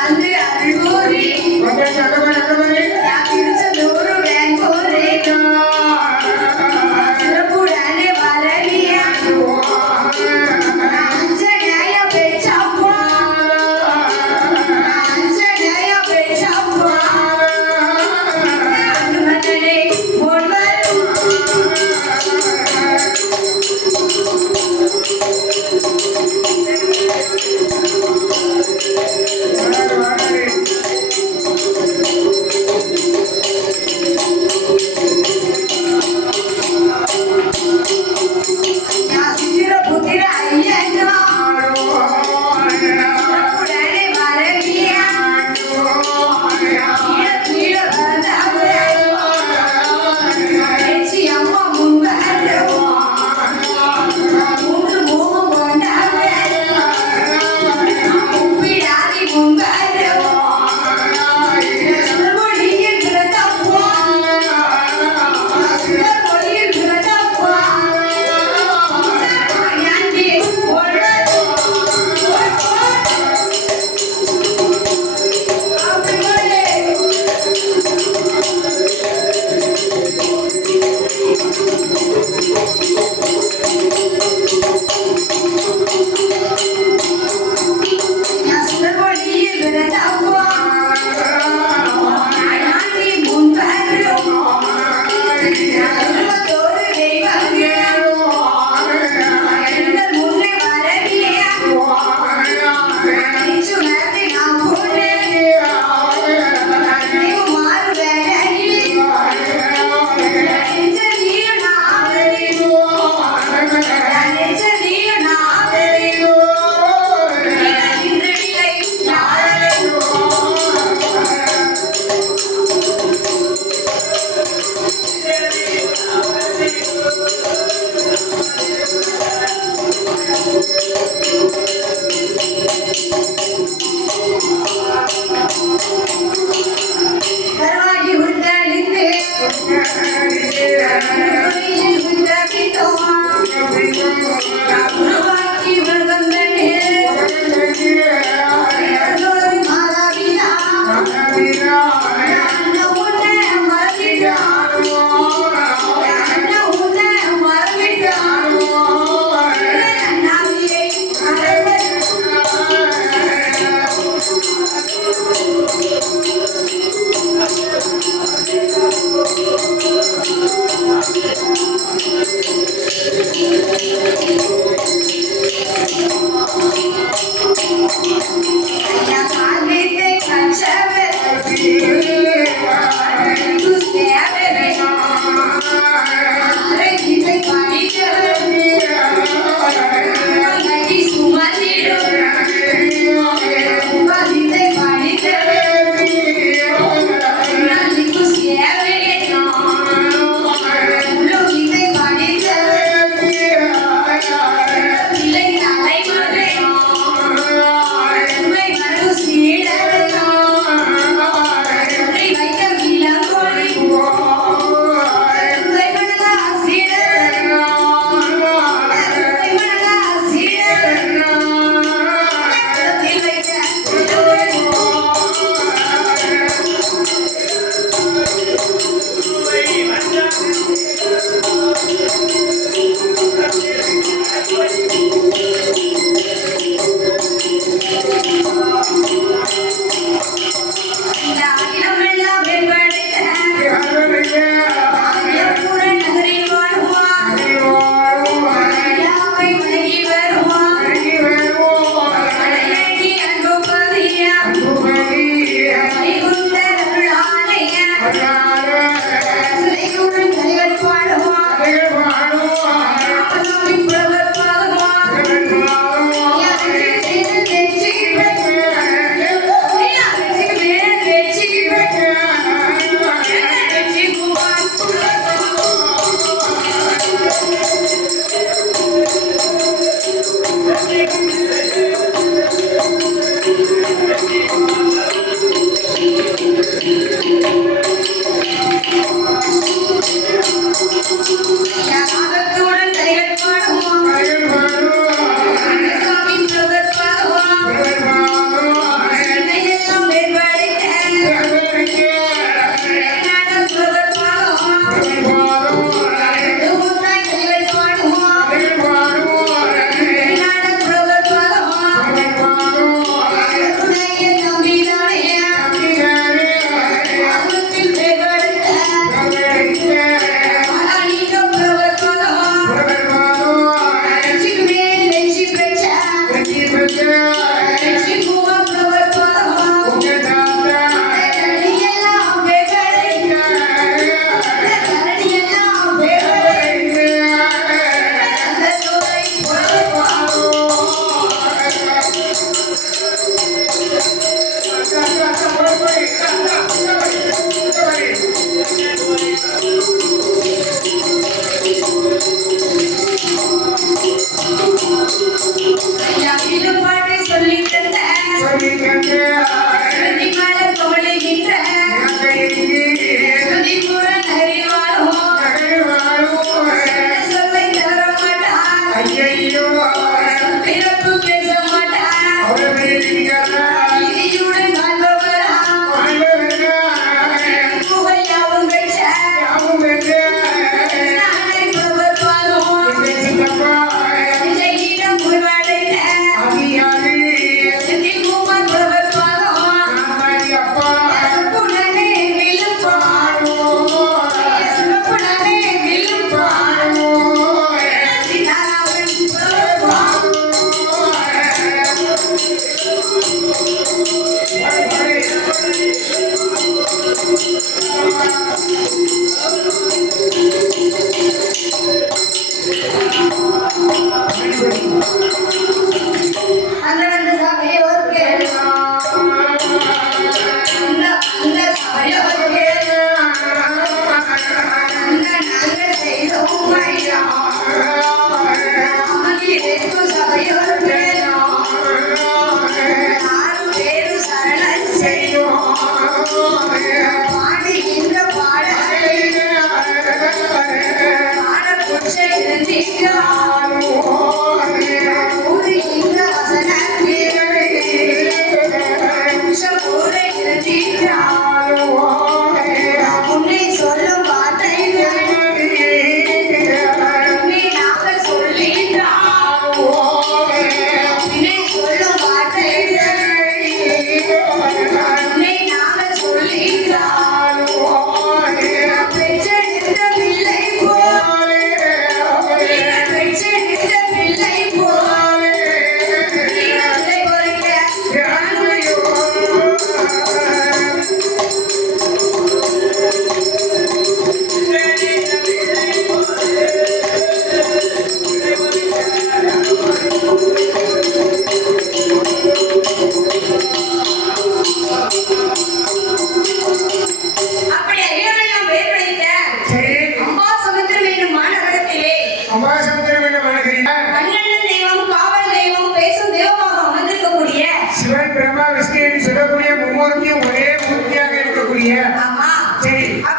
வந்து அது கூறி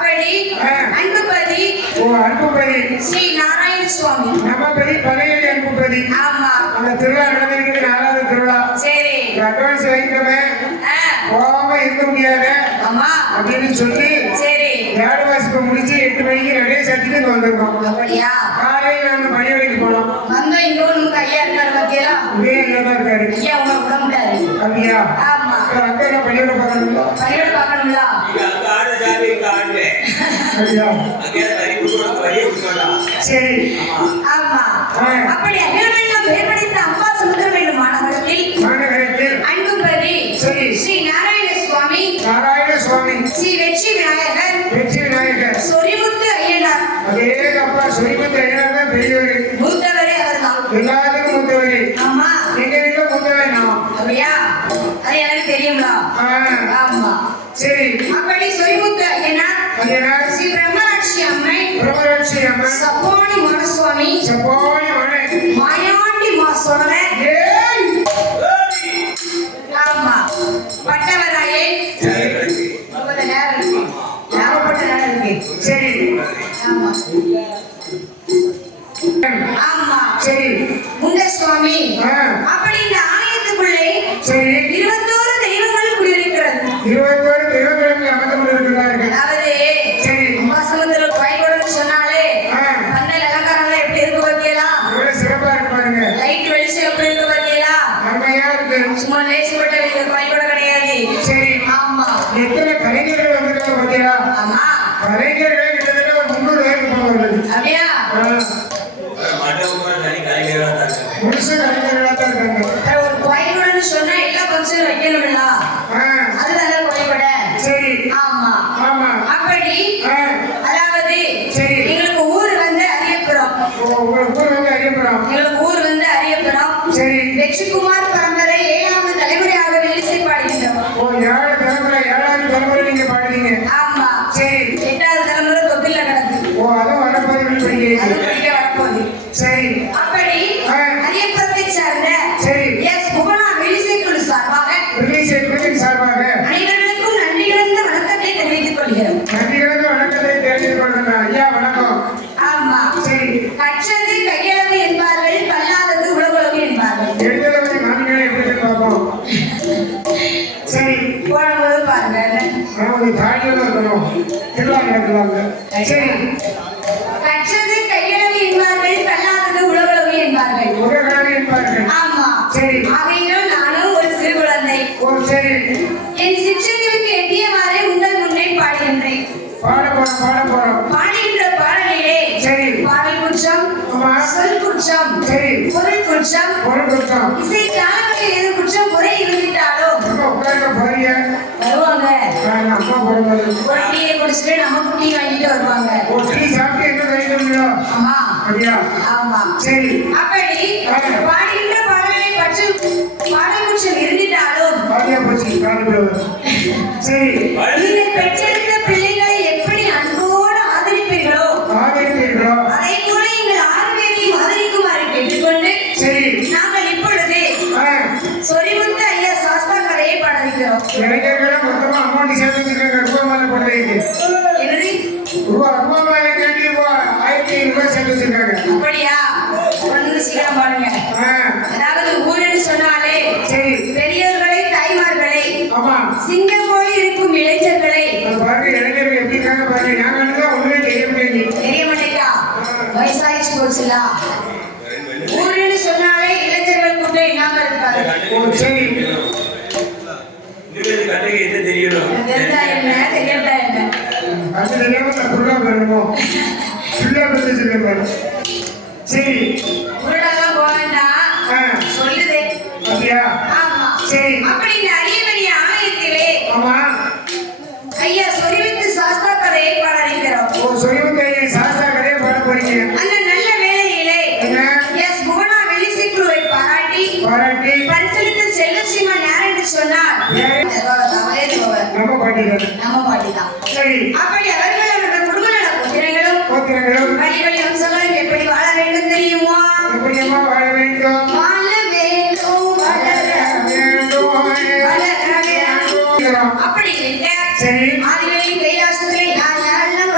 அப்படி அன்புபதி அன்புபதி ஸ்ரீ நாராயண சுவாமி நமபதி பனையடி அன்புபதி. ஆமா, அந்த திருவிழா நடந்திருக்கிறது 4வது திருவிழா. சரி, அட்வான்ஸ் வாங்கிட்டவன் போகாம இருக்க முடியாது அப்படின்னு சொல்லி சரி ஏழு மாசத்துக்கு முடிச்சு 8 மணிக்கு நிறைய சட்டிட்டு இங்க வந்திருக்கோம். அப்படியா? காலையில நாங்க மணி வரைக்கும் போனோம். வந்த இன்னொரு ஐயா இருக்காரு பாத்தியா? ஐயா தான் இருக்காரு. ஐயா உங்களை விட முடியாது. அப்படியா? ஆமா. அங்க என்ன பணியோட பார்க்கணுங்களா? பணியோட பார்க்கணுங்களா? சரி. ஆமா. அப்படி அகிலமெல்லாம் வேறுபடுத்த அம்பா சமுத்திரம் என்னும் மாநகரத்தில் அன்புபதி ஸ்ரீ நாராயண சுவாமி ஸ்ரீ வெற்றி விநாயகர் சொரிமுத்து ஐயனார். அதே அப்பா சொரிமுத்து ஐயனார் தான் பெரியவர். மூத்தவரே அவர்தான். எல்லாத்துக்கும் மூத்தவரே. ஆமா. எங்க வீட்டுல மூத்தவன் நான். அப்படியா? அது எனக்கு தெரியுங்களா? ஆமா. சரி. அப்படி சொரிமுத்து ஐயனார் ஸ்ரீ பிரம்மராட்சி அம்மை சப்பானி மனசுவாமி மாயாண்டி மாசோன ஆமா பட்டவராயே நேரம் ஏகப்பட்ட நேரம் இருக்கு. சரி. ஆமா ஆமா சரி. முண்டசுவாமி அப்படி இந்த ஆலயத்துக்குள்ளே 21 தெய்வங்கள் குடியிருக்கிறது. 21 தெய்வங்கள் அமர்ந்து கொண்டிருக்கிறார்கள். அதாவது சரி அம்பாசமுத்திரம் கோயிலோட சொன்னாலே பந்தல் அலங்காரம் எப்படி இருக்கு பாத்தீங்களா? எவ்வளவு சிறப்பா இருக்கு பாருங்க. லைட் வெளிச்சம் எப்படி இருக்கு பாத்தீங்களா? அருமையா இருக்கு. சும்மா லேசிப்பட்ட கோயிலோட கிடையாது. சரி. ஆமா. எத்தனை கலைஞர்கள் வந்திருக்காங்க பாத்தீங்களா? ஆமா. கலைஞர்கள் கிட்டத்தட்ட ஒரு 300 பேர் இருப்பாங்க. அப்படியா? முழுசு கலைஞர்களா தான் இருக்காங்க. ஒரு கோயிலோட சொன்னா எல்லா பங்க்ஷனும் வைக்கணும்ல. அதுதானே கோயிலோட. சரி. ஆமா. ஆமா. அப்படி அதாவது சரி எங்களுக்கு ஊர் வந்து அரியப்புறம். உங்களுக்கு ஊர் வந்து அரியப்புறம். எங்களுக்கு ஊர் வந்து அரியப்புறம். சரி. வெற்றிக்குமார் பரம்பரை 7வது தலைமுறையாக வெளிசை பாடுகின்றோம். 7வது தலைமுறை நீங்க பாடுறீங்க. ஆமா. சரி. 8வது தலைமுறை தொட்டில கிடக்கு. அதுவும் வரப்போது படிக்கிறீங்க. அது படிக்க வரப்போகுது. சரி. அப்படி அரியப்புறத்தை சார்ந்த சரி எஸ் புவனா வெளிசை குழு சார்பாக அனைவருக்கும் நன்றி கலந்த வணக்கத்தை தெரிவித்துக் கொள்கிறோம். ஐயா வணக்கம். ஆமா. சரி. கற்றது கையளவு என்பார்கள், கல்லாதது உலகளவு என்பார்கள். எழுதளவு நான்களே எப்படி பார்ப்போம். சரி போடும்போது பாருங்க நமக்கு தாடியோட இருக்கணும். திருவிழா நடக்கலாங்க. சரி. கற்றது கையளவு என்பார்கள், கல்லாதது உலகளவு என்பார்கள். ஆமா. சரி. அவையிலும் நானும் ஒரு சிறு குழந்தை. சரி. என் சிற்றறிவுக்கு எட்டியவாறே உங்கள் முன்னே பாடுகின்றேன். பாட போறோம். பாடுகின்ற பாடலிலே சரி பாடல் குற்றம், சொல் குற்றம், சரி பொருள் குற்றம், இசை தாளங்களில் ஏதும் குற்றம் குறை இருந்துட்டாலோ வருவாங்க. ஒரு டீயை குடிச்சிட்டு நம்ம குட்டி வாங்கிட்டு வருவாங்க. ஆமா. ஆமா. சரி. அப்படி பாடுகின்ற பாடலை பற்றி பாடல் குற்றம் இருந்துட்டாலும் சரி நீங்கள் பெற்றெடுத்த பிள்ளைகளை எப்படி அன்போடு ஆதரிப்பீர்களோ அதை போல எங்கள் 6 பேரையும் ஆதரிக்குமாறு கேட்டுக்கொண்டு சரி நாங்கள் இப்பொழுது சொரிமுத்து ஐயா சாஸ்தா கதையை பாடவிக்கிறோம். மொத்தமா அமௌண்ட் சேர்த்துருக்காங்க. ரூபாய் போடுறீங்க. என்னது ரூபாய் கேட்டி 1500 ரூபாய் சேர்த்து வச்சிருக்காங்க. அப்படியா? ஒன்று சீக்கிரம் பாருங்க. அதாவது ஊருன்னு சொன்னாலே சரி பெரியவர்களை தாய்மார்களை ஆமா சிங்கம் போல இருக்கும் இளைஞர்களை பாருங்க. இளைஞர்கள் எப்படி இருக்காங்க பாருங்க. நாங்க ஒண்ணுமே தெரிய மாட்டேங்கா. வயசாயிச்சு போச்சுல. ஊருன்னு சொன்னாலே இளைஞர்கள் கூட்ட இல்லாம இருக்காரு. சரி தெரியணும் தெரியாதா என்ன தெரியட்டா என்ன அது தெரியாம நான் புள்ளா பண்ணணும். புள்ளா பண்ணி சொல்லுங்க. சரி புள்ளலாம் போவேண்டா சொல்லுதே. அப்படியா? ஆமா. சரி. அப்படி இந்த அரியவரிய ஆலயத்திலே ஆமா ஐயா சொரிமுத்து சாஸ்தா கதையை பாடவிக்கிறோம். சொரிமுத்து ஐயா சாஸ்தா கதையை பாட போறீங்க. அந்த நல்ல வேளையிலே எஸ் புவனா வெளிசை குழுவை பாராட்டி பரிசளித்த செல்லசிம்மன் யார் என்று சொன்னார் நம்ம பாட்டிதான். சரி. அப்படி அவர்கள் அவர்கள் குடும்ப நல கோத்திரங்களும் வழி அம்சங்களும் எப்படி வாழ வேண்டும் தெரியுமா? எப்படியமா வாழ வேண்டும்? வாழ வேண்டும் வளர வேண்டும். அப்படி இருக்க சரி ஆதிகளின் கைலாசத்திலே யார் யாரெல்லாம்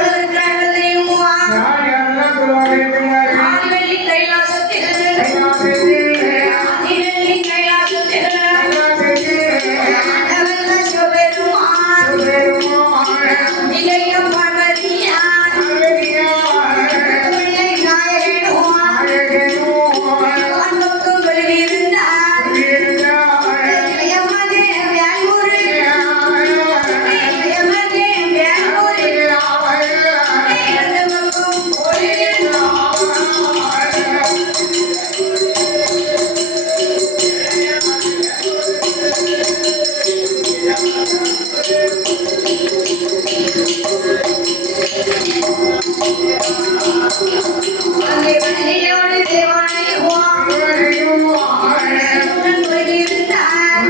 அங்கே வள்ளியோடு தேவானையுவான் கொண்டிருந்தார்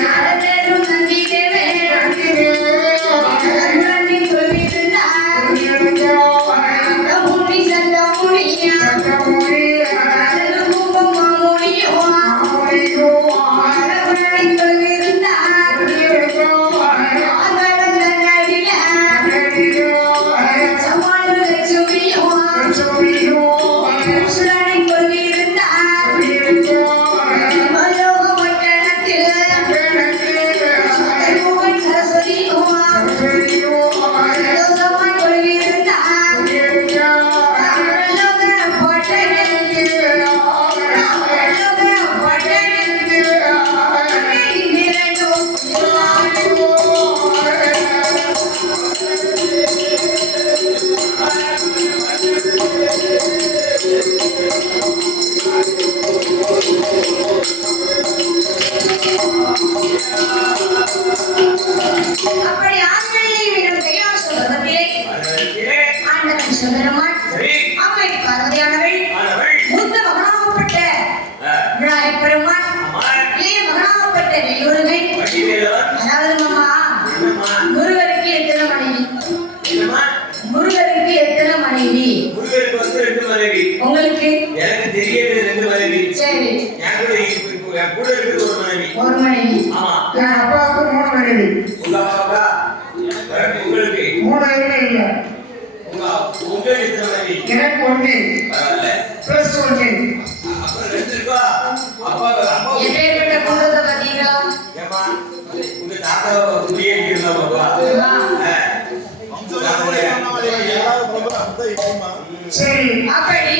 நாரதரும் நந்தி தேவன் சொல்லியிருந்தார் முனி சந்த முனியா கும்பம் மாமுனியுவான் சொல்லியிருந்தார் சமாள லட்சுமியுவான் சுரனை கொண்டிருந்தார் மலோக வட்டணத்தில் சதமுகன் சரஸ்வதியுவான் தோசமாய் கொண்டிருந்தார் மலோக வட்டணத்தில் அப்படி ஆண்களை விடும் கைலாச பர்வதத்திலே ஆண்டவன் சிவபெருமான் அம்மை பார்வதியானவள் மூத்த மகனாகப்பட்ட விநாயகப் பெருமான் இளைய மகனாகப்பட்ட வெள்ளூருகன் அதாவது மாமா முருகருக்கு எத்தனை மனைவி முருகருக்கு எத்தனை மனைவி உங்களுக்கு சரி ஒரு மனைவி என் அப்பாவுக்கு 3 மனைவி எனக்கு 1 பிளஸ் 1 எப்பேற்பட்ட குடும்பத்தை பார்த்தீங்களா சரி அப்படி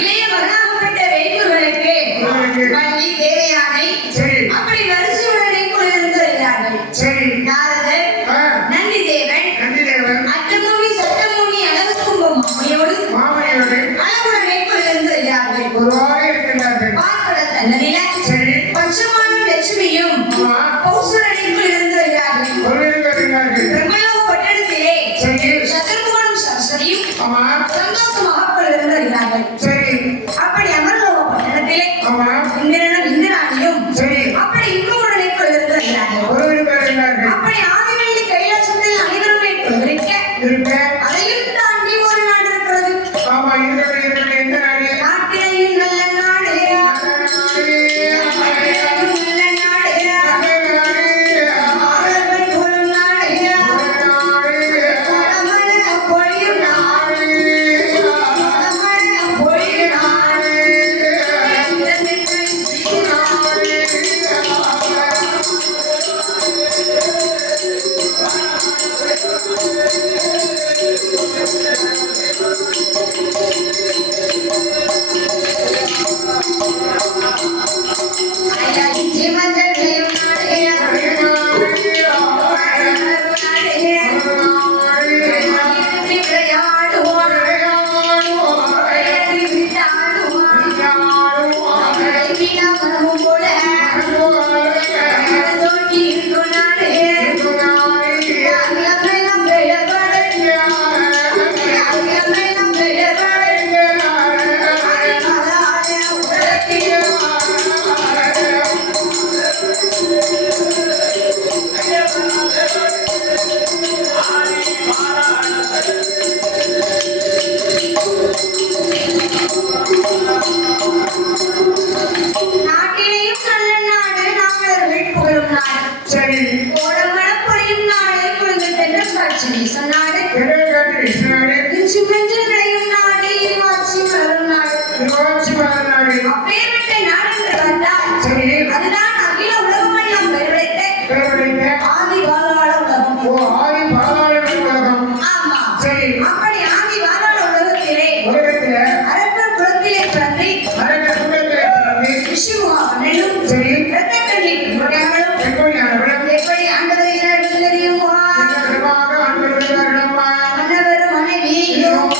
இளைய மகனாகப்பட்ட வெள்ளூர்களுக்கு வள்ளி தேவயானை அப்படி வரிசையுடனே கொண்டிருந்து வருகிறார்கள் சரி நாரதர் நந்தி தேவன் அட்டமுனி சட்டமுனி அழகுக்கும்பம் மாமையோடு அளவுடனே கொண்டிருந்து வருகிறார்கள் பார்ப்பட தன்னதில பஞ்சமான லட்சுமியும் பௌசுரனைக்குள் இருந்து வருகிறார்கள் பிரம்மலோக பட்டணத்திலே சதுர்முகனும் சரஸ்வதியும் சந்தோஷமாக கொண்டிருந்து வருகிறார்கள் அப்படி அமர்லோக பட்டணத்திலே இந்திரனும் இந்திராணியும் அப்படி இன்னுடனே கொண்டிருந்து வருகிறார்கள் அப்படி ஆதிவள்ளி கைலாசத்தில் அனைவருமே கொண்டிருக்க அதையும் தாண்டி ஒரு நாடு இருக்கிறது நாட்டிலையும் நல்ல நாடு நல்ல நாடு ஆடவன் புகழும் நாடு வடமழ பொழியும் நாடு வடமழ பொழியும் நாடு நாட்டிலேயும் நல்ல நாடு நாவலர்கள் புகழும் நாடு கோடமழ பொழியும் நாடு குழந்தை காட்சி வீசும் நாடு இஞ்சி மஞ்சள் விளையும் நாடு இருவாட்சி வளரும் நாடு அப்பேற்பட்ட நாடு என்று வந்தால் அதுதான் அகில உலகமெல்லாம் பெருழைத்த ஆதி பாதாள உலகம் ஆமா அப்படி ஆதி பாதாள உலகத்திலே அரப்பர் குலத்திலே பிறந்து விஷ்ணுவாகனும் இரத்த கண்ணீர் பெண்மணியானவளும் எப்படி ஆண்டவர்கள் தெரியுமா மன்னவர் மனைவியும்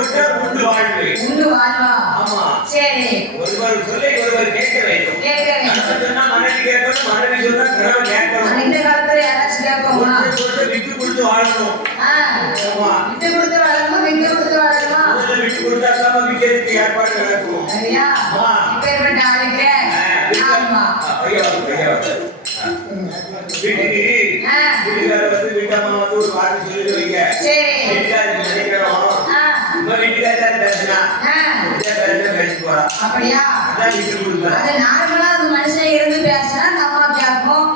போட்டு உண்டு வாழ்வு. உண்டு வாழ்வா? ஆமா. சரி. ஒருவர் சொல்லை ஒருவர் கேட்க வேண்டும். கேட்க வேண்டும். சொன்னா மனைவி கேட்கணும், மனைவி சொன்னா கணவன் கேட்கணும். இந்த காலத்துல யாராச்சும் கேட்போமா? விட்டு கொடுத்து வாழணும். விட்டு கொடுத்து வாழணுமா? விட்டு கொடுத்து வாழணுமா? விட்டு கொடுத்தா விக்கிறதுக்கு ஏற்பாடு நடக்கும். சரியா? இப்பேற்பட்ட ஆளுக்கு ஆமா. வீட்டுக்கு வீட்டுக்காரர் வந்து வீட்டம்மா வந்து ஒரு வார்த்தை சொல்லி வைங்க. சரி. நினைக்கிறோம் வீட்டுக்காரர் பேசுனா பேசி போறா. அப்படியா? அது நார்மலா அது மனுஷன் இருந்து பேசினா நம்ம கேட்போம்.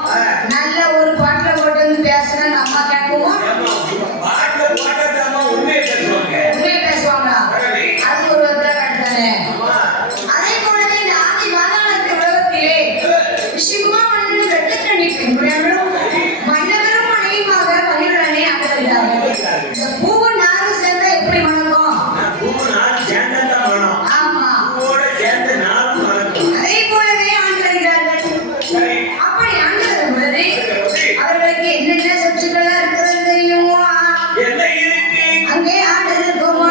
நல்ல ஒரு பாட்டுல போட்டு வந்து பேசினா நம்ம கேட்போம். பாட்டுல போட்டா உண்மையை பேசுவாங்க. உண்மையை பேசுவாங்களா? அது ஒரு விதத்துல கட்டுதானே. அதே போலவே இந்த ஆதி மாதாளத்து உலகத்திலே விஷயமா மன்னன் வெட்டக்கண்ணி பெண்களும் மன்னவரும் மனைவியாக மனிதனே அகழ்கிறார்கள். இந்த பூவும் நாரும் சேர்ந்தா எப்படி மணக்கும்? ஆமா. அதே போலவே ஆண்டு வருகிறார்கள். அப்படி ஆண்டு வரும் பொழுது அவர்களுக்கு என்னென்ன சொத்துக்களா இருக்கிறது தெரியுமா? அங்கே ஆடு இருக்குமா?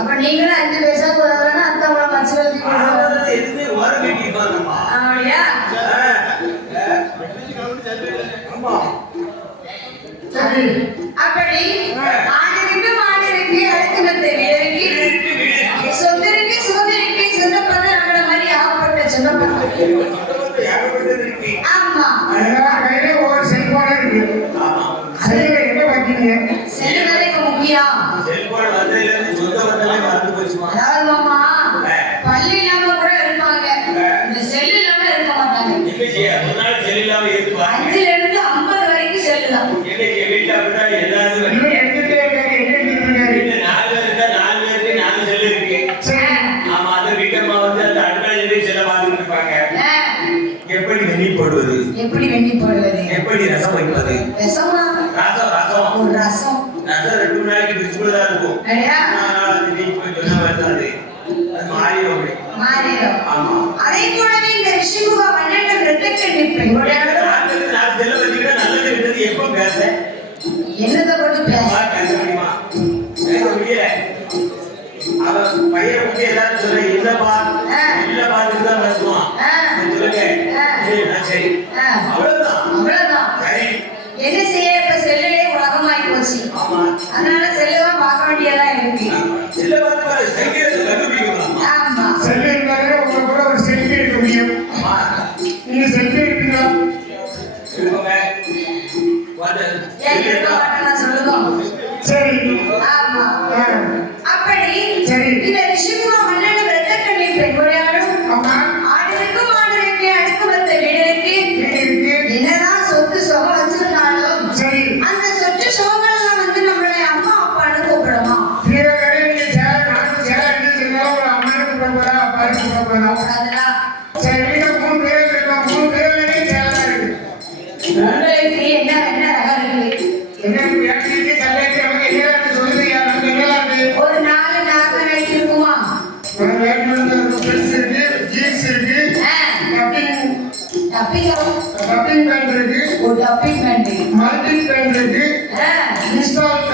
அப்ப நீங்களும் 5 பைசா போறவனா அத்தவங்கள மச்சலதி போடுறது எதுமே வர வேண்டியதானம்மா. அப்படியா? அம்மா. சரி. அப்படி ஆண்டிற்கு அடுத்து வீடருக்கு சொந்தருக்கு சுதந்திரக்கு சொந்தப்பத நம்மள மாதிரி ஆப்பட்ட சொந்தப்பத. ஆமா. கையில ஒரு செல்போன் இருக்கு. ஆமா. செல்ல என்ன பாக்கீங்க? செல்லுதான் இப்ப முக்கியம். செல்போன் வந்ததுல இருந்து சொந்த பந்தமே மறந்து போச்சுமா. அதாவது மாமா பள்ளி இல்லாம கூட இருப்பாங்க. இந்த செல் இல்லாம இருக்க மாட்டாங்க. இன்னைக்கு ஒரு நாள் செல் இல்லாம இருக்கு. 5ல இருந்து 50 வரைக்கும் செல் தான். இன்னைக்கு வீட்ல அப்படிதான் எல்லாரும் எடுத்துட்டே இருக்காங்க. வீட்ல 4 பேர் இருந்தா 4 பேருக்கு 4 செல் இருக்கு. ஆமா, அந்த வீட்டம்மா வந்து அந்த அடுப்படியிலே செல்ல பார்த்துட்டு இருப்பாங்க. எப்படி வெண்ணி போடுவது? எப்படி வெண்ணி போடுவது? எப்படி ரசம் வைப்பது? ரசமா? ரசம். ஒரு ரசம். ரசம் 2 நாளைக்கு பிரிச்சுக்குள்ள தான் இருக்கும். ஐயா. நாளைக்கு நீ போய் சொன்ன வந்தாது. அது மாறிடும். ஆமா. அதே போலவே இந்த ரிஷிகுவா மன்னன் ரெட்டக்கண்ணி பெண்களோட நான் செல்ல வச்சுக்கிட்டா நல்லது விட்டது எப்போ பேச? என்னத போட்டு பேச முடியுமா? பேச முடியல. அவன் பையன் வந்து எல்லாரும் சொல்ல இல்லப்பா இல்லப்பா தான் பேசுவான். சொல்லுங்க. சரி. அவ்வளவுதான். சரி. என்ன செய்ய இப்ப செல்லிலே உலகமாயி போச்சு. ஆமா. அதனால செல்லதான் பார்க்க வேண்டியதா இருக்கு. செல்ல பார்த்து சங்கீதத்தை கண்டுபிடிக்கலாம். ஆமா. செல்ல இருந்தாலே உங்க கூட ஒரு செல்ஃபி எடுக்க முடியும். ஆமா. நீங்க செல்ஃபி எடுப்பீங்களா? எடுப்போங்க. எடுக்க மாட்டேன் சொல்லுங்க. சரி. ஆமா. அப்படி சரி. இந்த ரிஷிகுவா மன்னன் ரெட்டக்கண்ணி பெண்களோடும் ஆமா. ஆடிற்கும் ஆடிற்கு அடுத்து வந்த வீடருக்கு என்னதான் சொத்து சுகம் வச்சிருந்தாலும் சரி. அந்த சொத்து சுகங்கள்லாம் வந்து நம்மளுடைய அம்மா அப்பான்னு கூப்பிடுமா? சரி, வீட்டுல 3 பேர் இருக்கோம். 3 பேர்லயே சேலை இருக்கு. உங்களுக்கு என்ன ரகம் இருக்கு? என்ன பேருக்கு சேலை டப்பிங் பேண்ட் இருக்கு, ஒரு டப்பிங் பேண்ட் மல்டி பேண்ட் இருக்கு, இன்ஸ்டால்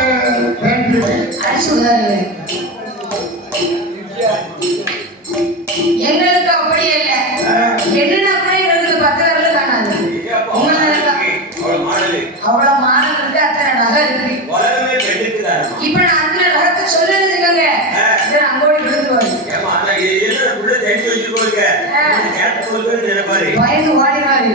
பேண்ட் இருக்கு. அடிச்சு விடாது. எங்களுக்கு அப்படி இல்ல. என்னன்னா கூட எங்களுக்கு 10 வரல காணாது. அவ்வளவு மாடல் இருக்கு, அத்தனை நகை இருக்கு. இப்ப நான் அந்த நகத்தை சொல்லுங்க, அங்கோடி விழுந்துருவாரு. பயந்து ஓடினாரு.